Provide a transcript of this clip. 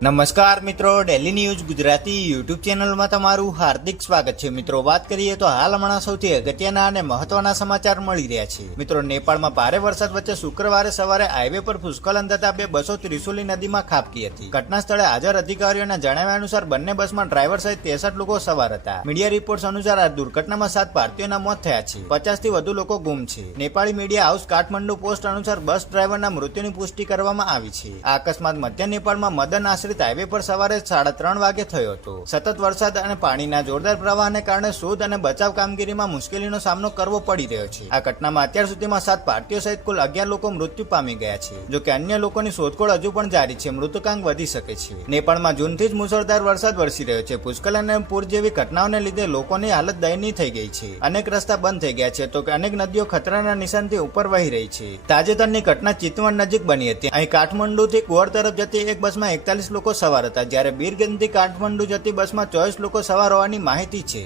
નમસ્કાર મિત્રો, daily news Gujarati YouTube ચેનલમાં તમારું હાર્દિક સ્વાગત છે। મિત્રો, વાત કરીએ તો હાલ હમણાં સૌથી અગત્યના અને મહત્વના સમાચાર મળી રહ્યા છે। મિત્રો, નેપાળમાં ભારે વરસાદ વચ્ચે શુક્રવારે સવારે હાઈવે પર ભૂસ્ખલન થતા બે બસો ત્રિશુલી નદીમાં ખાબકી હતી। ઘટના સ્થળે હાજર અધિકારીઓના જણાવ્યા અનુસાર બંને બસમાં ડ્રાઈવર સહિત 63 લોકો સવાર હતા। મીડિયા રિપોર્ટ્સ અનુસાર આ દુર્ઘટનામાં 7 ભારતીયોના મોત થયા છે, 50 થી વધુ લોકો ગુમ છે। Nepali media house Kathmandu post અનુસાર બસ ડ્રાઈવરના મૃત્યુની પુષ્ટિ કરવામાં આવી છે। આ અકસ્માત મધ્ય નેપાળમાં મદન હાઈવે પર સવારે 3:30 વાગે થયો હતો। સતત વરસાદ અને પાણીના જોરદાર પ્રવાહને કારણે શોધ અને બચાવ કામગીરીમાં મુશ્કેલીનો સામનો કરવો પડી રહ્યો છે। આ ઘટનામાં અત્યાર સુધીમાં 7 ભારતીયો સહિત કુલ 11 લોકો મૃત્યુ પામી ગયા છે, જો કે અન્ય લોકોની શોધખોળ હજુ પણ જારી છે। મૃતકાંક વધી શકે છે। નેપાળમાં જૂનથી જ મુશળધાર વરસાદ વરસી રહ્યો છે। ભૂસ્ખલન અને પૂર જેવી ઘટનાઓને લીધે લોકોની હાલત દયનીય થઈ ગઈ છે। અનેક રસ્તા બંધ થઈ ગયા છે, તો કે અનેક નદીઓ ખતરાના નિશાનથી ઉપર વહી રહી છે। તાજેતરની ઘટના ચિતવણ નજીક બની હતી। અહીં કાઠમંડુથી ગોળ તરફ જતી એક બસમાં 41 લોકો સવાર હતા, જ્યારે બીરગંજથી કાઠમંડુ જતી બસમાં 24 લોકો સવાર હોવાની માહિતી છે।